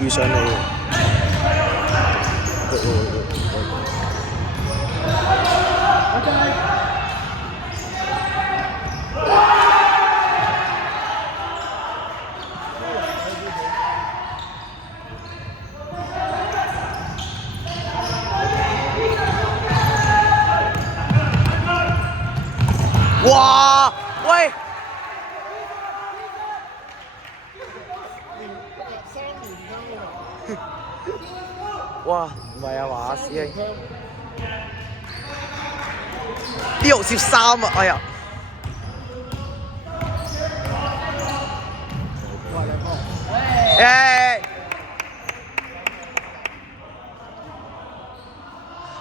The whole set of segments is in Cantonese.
遇上你喎。哇！喂！哇！唔係啊嘛，師兄。呢度接3啊！哎呀！誒！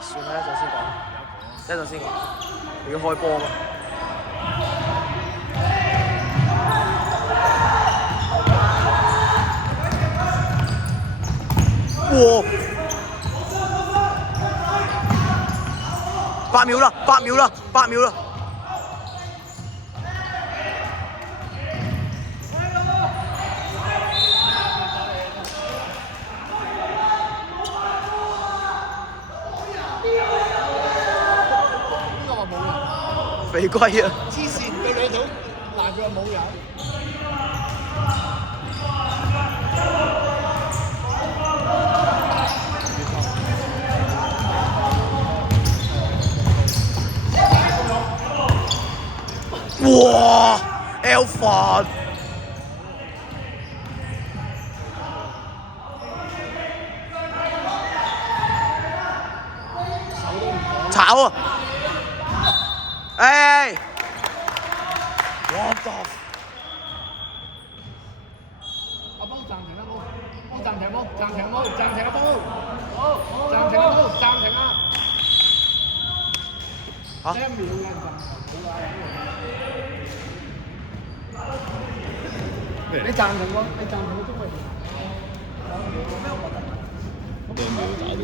算啦，一陣先講，你要開波嘛？哇！8秒啦！8秒啦！8秒啦！肥龜啊！黐線，佢兩組嗱佢又冇人。哇 ！Alpha 炒啊！誒 ！What the？ 阿幫暫停啦，幫暫停冇，暫停冇，暫停啊幫，好，暫停啊幫，暫停啊！嚇！1秒嘅你暫停喎，你暫停個中位。2秒打到。